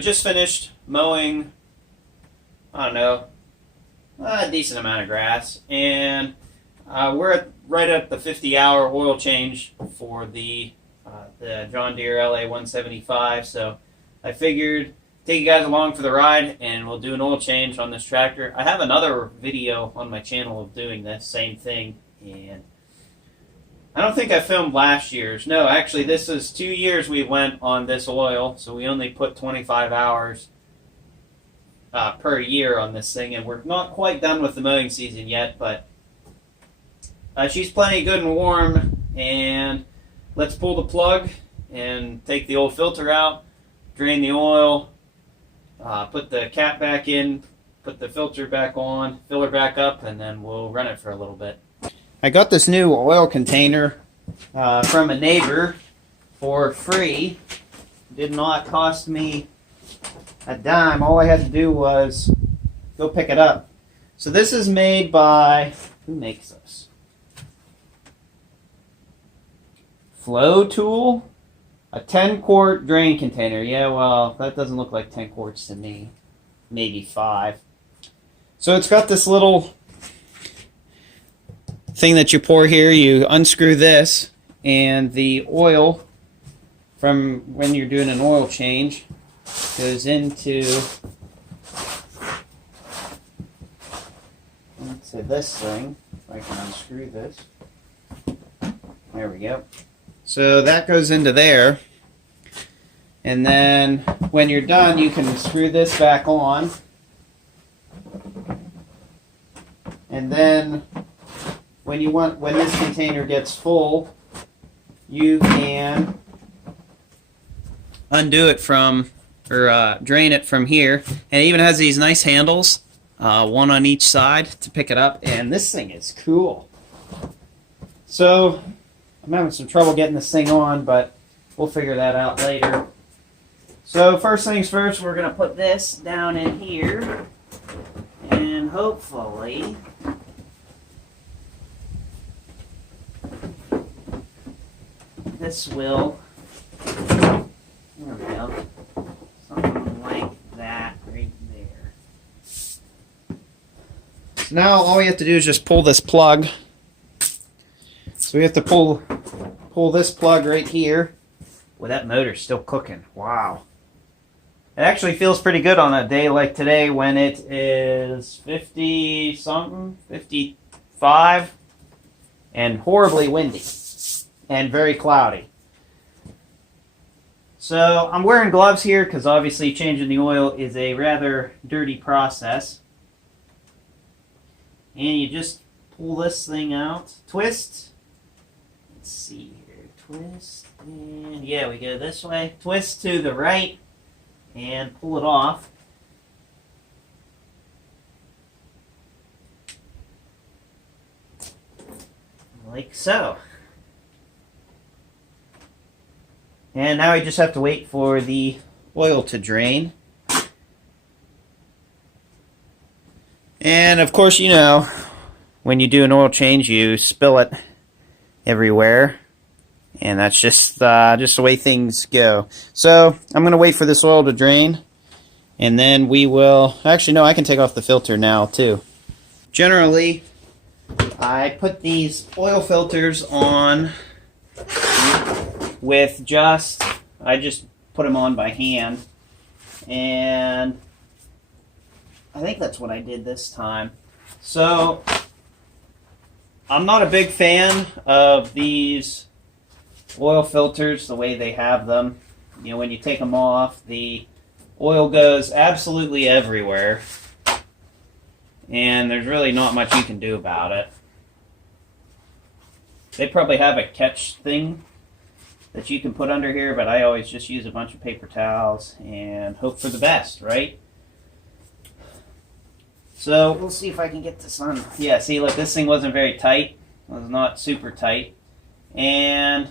Just finished mowing, I don't know, a decent amount of grass, and we're right at the 50-hour oil change for the John Deere LA-175. So I figured take you guys along for the ride, and we'll do an oil change on this tractor. I have another video on my channel of doing this same thing, and I don't think I filmed last year's. No, actually, this is 2 years we went on this oil, so we only put 25 hours per year on this thing, and we're not quite done with the mowing season yet, but she's plenty good and warm, and let's pull the plug and take the old filter out, drain the oil, put the cap back in, put the filter back on, fill her back up, and then we'll run it for a little bit. I got this new oil container from a neighbor for free. Did not cost me a dime. All I had to do was go pick it up. So this is made by, who makes this? Flow Tool? A 10-quart drain container. Yeah, well, that doesn't look like 10 quarts to me. Maybe 5. So it's got this little thing that you pour here. You unscrew this, and the oil from when you're doing an oil change goes into this thing. If I can unscrew this. There we go. So that goes into there, and then when you're done, you can screw this back on, and then when this container gets full, you can undo it from, or drain it from here. And it even has these nice handles, one on each side to pick it up, and this thing is cool. So I'm having some trouble getting this thing on, but we'll figure that out later. So first things first, we're going to put this down in here, and hopefully this will, there we go, something like that right there. So now all we have to do is just pull this plug. So we have to pull this plug right here. Well, that motor's still cooking. Wow. It actually feels pretty good on a day like today when it is 50 something, 55, and horribly windy and very cloudy. So I'm wearing gloves here because obviously changing the oil is a rather dirty process. And you just pull this thing out, twist. Let's see here, twist, and yeah, we go this way. Twist to the right and pull it off. Like so. And now we just have to wait for the oil to drain. And of course, you know, when you do an oil change, you spill it everywhere, and that's just the way things go. So I'm going to wait for this oil to drain, and then we will, actually no, I can take off the filter now too. Generally, I put these oil filters on with I just put them on by hand, and I think that's what I did this time. So I'm not a big fan of these oil filters the way they have them. You know, when you take them off, the oil goes absolutely everywhere, and there's really not much you can do about it. They probably have a catch thing that you can put under here, but I always just use a bunch of paper towels and hope for the best, right? So we'll see if I can get this on. Yeah, see, look, this thing wasn't very tight. It was not super tight. And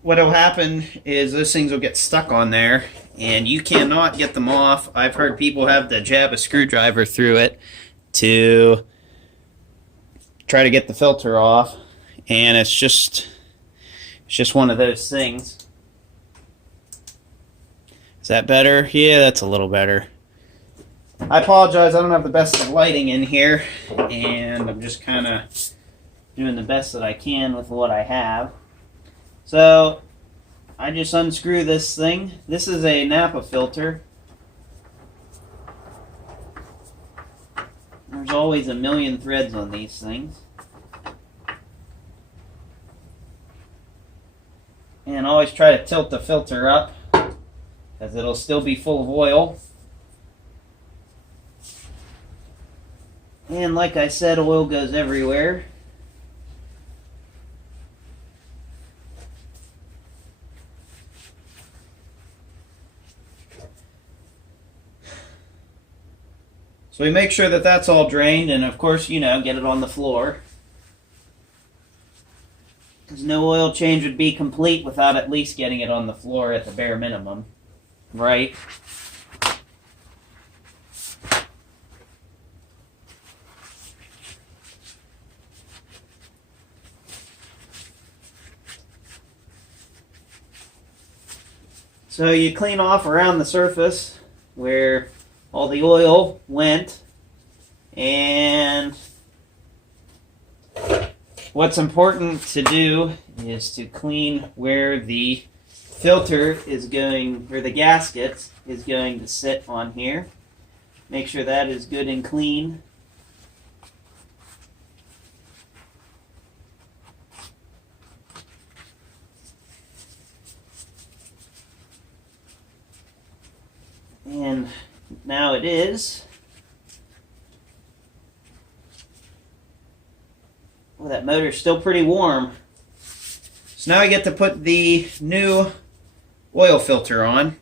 what will happen is those things will get stuck on there, and you cannot get them off. I've heard people have to jab a screwdriver through it to try to get the filter off, and it's just one of those things. Is that better? Yeah, that's a little better. I apologize, I don't have the best of lighting in here, and I'm just kind of doing the best that I can with what I have. So, I just unscrew this thing. This is a Napa filter. There's always a million threads on these things. And always try to tilt the filter up, as it'll still be full of oil. And like I said, oil goes everywhere. So we make sure that that's all drained, and of course, you know, get it on the floor. Because no oil change would be complete without at least getting it on the floor at the bare minimum, right? So you clean off around the surface where all the oil went, and what's important to do is to clean where the filter is going, where the gasket is going to sit on here. Make sure that is good and clean. And now it is. Well, that motor's still pretty warm. So now I get to put the new oil filter on.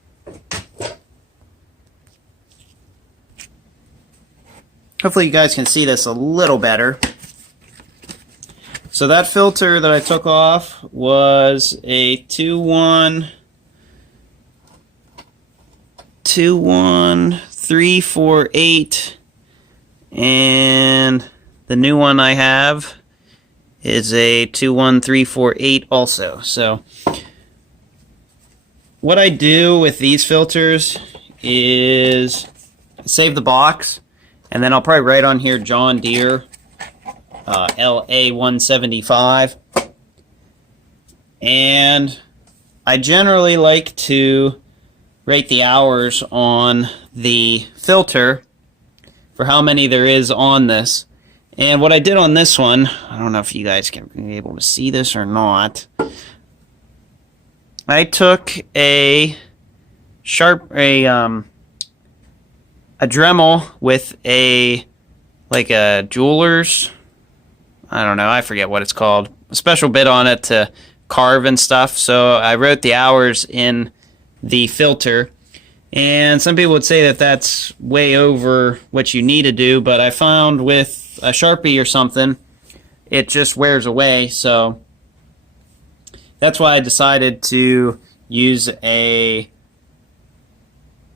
Hopefully you guys can see this a little better. So that filter that I took off was a 21348, and the new one I have is a 21348 also. So what I do with these filters is save the box, and then I'll probably write on here John Deere LA-175, and I generally like to rate the hours on the filter for how many there is on this. And what I did on this one, I don't know if you guys can be able to see this or not. I took a Dremel with a jeweler's, I don't know, I forget what it's called, a special bit on it to carve and stuff. So I wrote the hours in the filter, and some people would say that that's way over what you need to do, but I found with a Sharpie or something, it just wears away. So that's why I decided to use a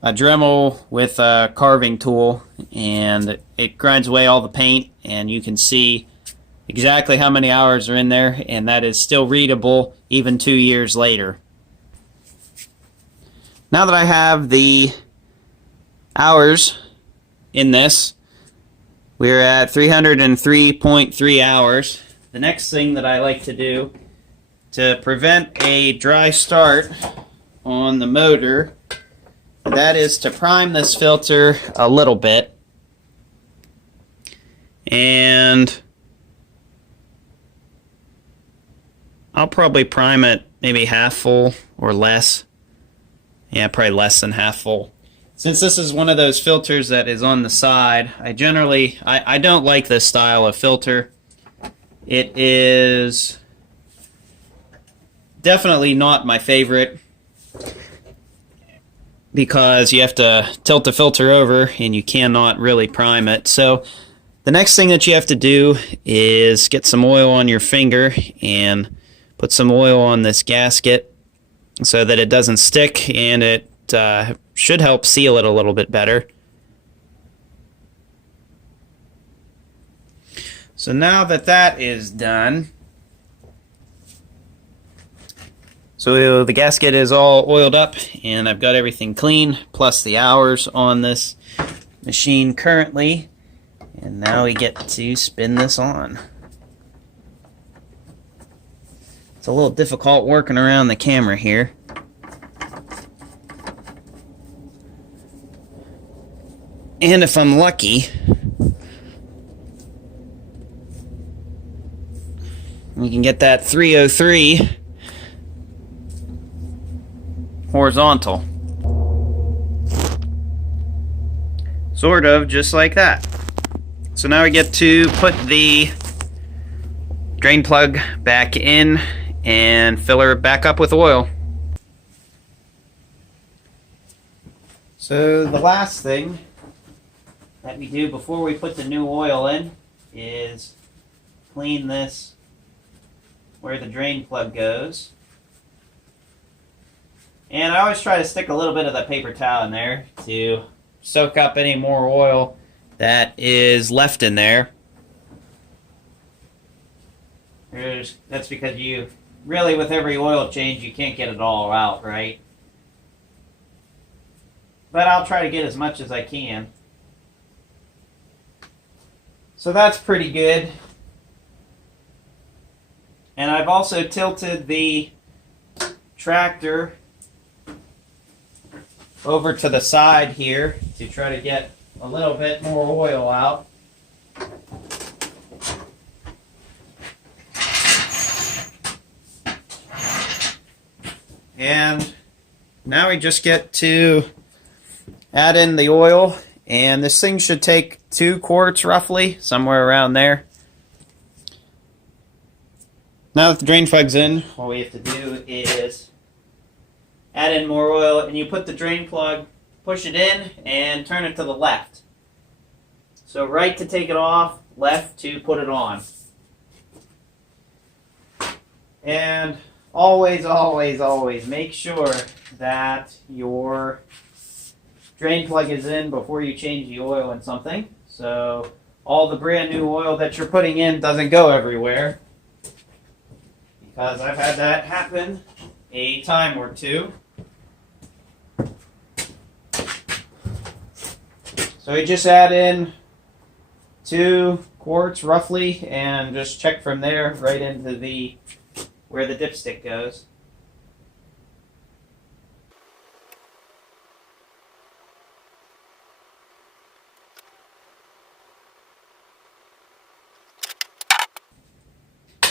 Dremel with a carving tool, and it grinds away all the paint, and you can see exactly how many hours are in there, and that is still readable even 2 years later. Now that I have the hours in this, we're at 303.3 hours. The next thing that I like to do to prevent a dry start on the motor, that is to prime this filter a little bit. And I'll probably prime it maybe half full or less. Yeah, probably less than half full. Since this is one of those filters that is on the side, I don't like this style of filter. It is definitely not my favorite, because you have to tilt the filter over and you cannot really prime it. So the next thing that you have to do is get some oil on your finger and put some oil on this gasket so that it doesn't stick, and it should help seal it a little bit better. So now that that is done, So the gasket is all oiled up and I've got everything clean, plus the hours on this machine currently. And now we get to spin this on. It's a little difficult working around the camera here. And if I'm lucky, you can get that 303 horizontal. Sort of, just like that. So now we get to put the drain plug back in and fill her back up with oil. So the last thing that we do before we put the new oil in is clean this where the drain plug goes. And I always try to stick a little bit of the paper towel in there to soak up any more oil that is left in there. That's because you really, with every oil change, you can't get it all out, right? But I'll try to get as much as I can. So that's pretty good. And I've also tilted the tractor over to the side here to try to get a little bit more oil out. And now we just get to add in the oil, and this thing should take 2 quarts roughly, somewhere around there. Now that the drain plug's in, all we have to do is add in more oil, and you put the drain plug, push it in, and turn it to the left. So right to take it off, left to put it on. And always, always, always make sure that your drain plug is in before you change the oil in something. So all the brand new oil that you're putting in doesn't go everywhere. Because I've had that happen a time or two. So we just add in 2 quarts roughly and just check from there right into the where the dipstick goes.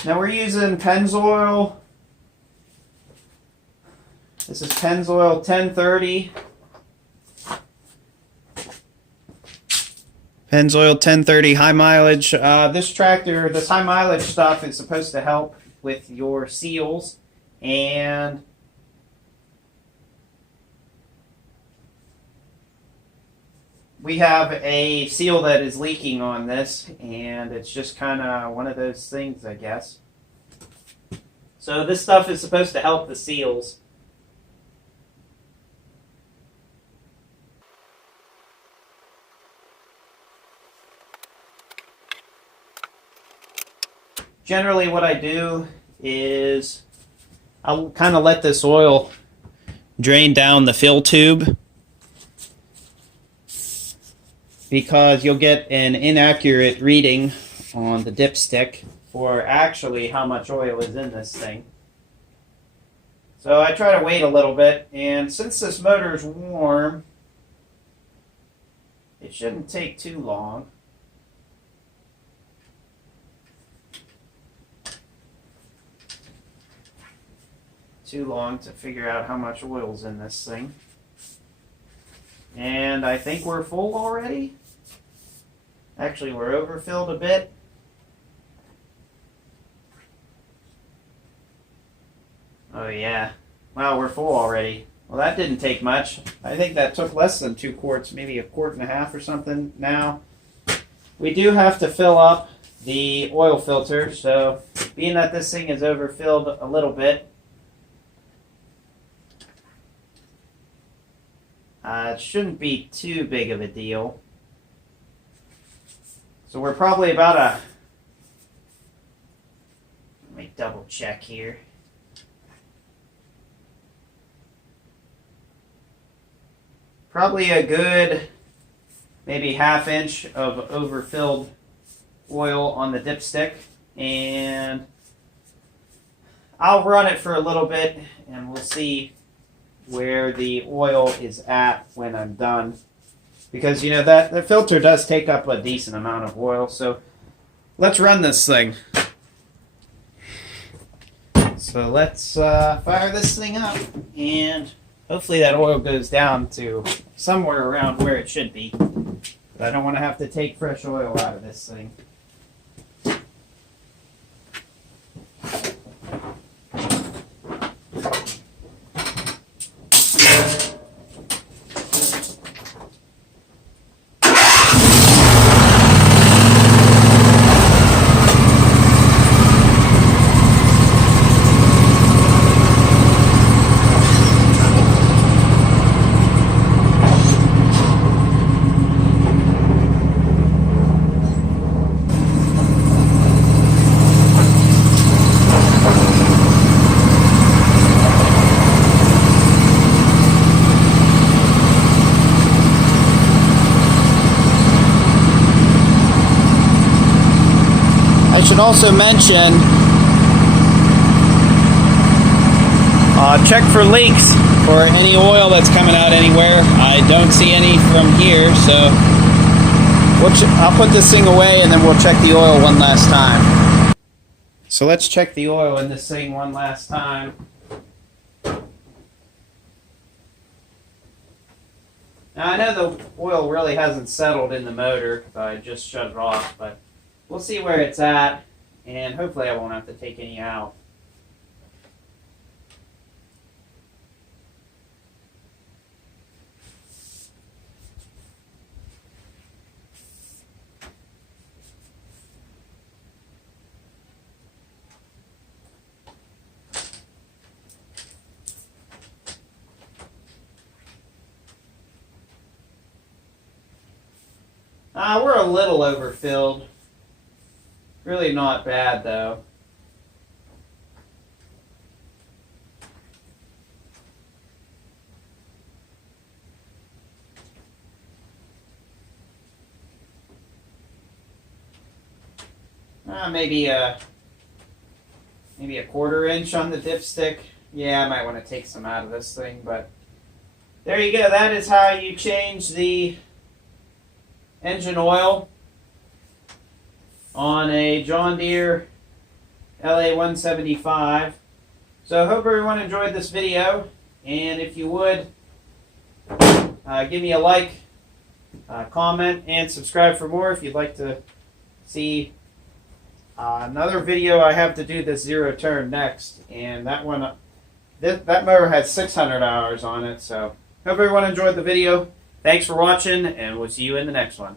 Now we're using Pennzoil. This is Pennzoil 1030. Pennzoil 1030 high mileage. This tractor, this high mileage stuff is supposed to help with your seals, and we have a seal that is leaking on this, and it's just kind of one of those things, I guess. So this stuff is supposed to help the seals. Generally what I do is I'll kind of let this oil drain down the fill tube, because you'll get an inaccurate reading on the dipstick for actually how much oil is in this thing. So I try to wait a little bit, and since this motor is warm, it shouldn't take too long. To figure out how much oil's in this thing. And I think we're full already. Actually, we're overfilled a bit. Oh yeah. Wow, we're full already. Well, that didn't take much. I think that took less than 2 quarts, maybe 1.5 quarts or something. Now, we do have to fill up the oil filter, so being that this thing is overfilled a little bit, it shouldn't be too big of a deal. So we're probably about let me double check here. probably a good maybe ½ inch of overfilled oil on the dipstick, and I'll run it for a little bit and we'll see where the oil is at when I'm done, because you know that the filter does take up a decent amount of oil. So let's run this thing. So let's fire this thing up, and hopefully that oil goes down to somewhere around where it should be. But I don't want to have to take fresh oil out of this thing. I should also mention, check for leaks for any oil that's coming out anywhere. I don't see any from here, so I'll put this thing away and then we'll check the oil one last time. So let's check the oil in this thing one last time. Now I know the oil really hasn't settled in the motor because I just shut it off, but we'll see where it's at, and hopefully I won't have to take any out. We're a little overfilled. Really not bad though. Maybe a quarter inch on the dipstick. Yeah, I might want to take some out of this thing, but there you go. That is how you change the engine oil on a John Deere LA-175. So I hope everyone enjoyed this video, and if you would, give me a like, comment, and subscribe for more if you'd like to see another video. I have to do this zero turn next, and that one, that mower has 600 hours on it. So hope everyone enjoyed the video. Thanks for watching, and we'll see you in the next one.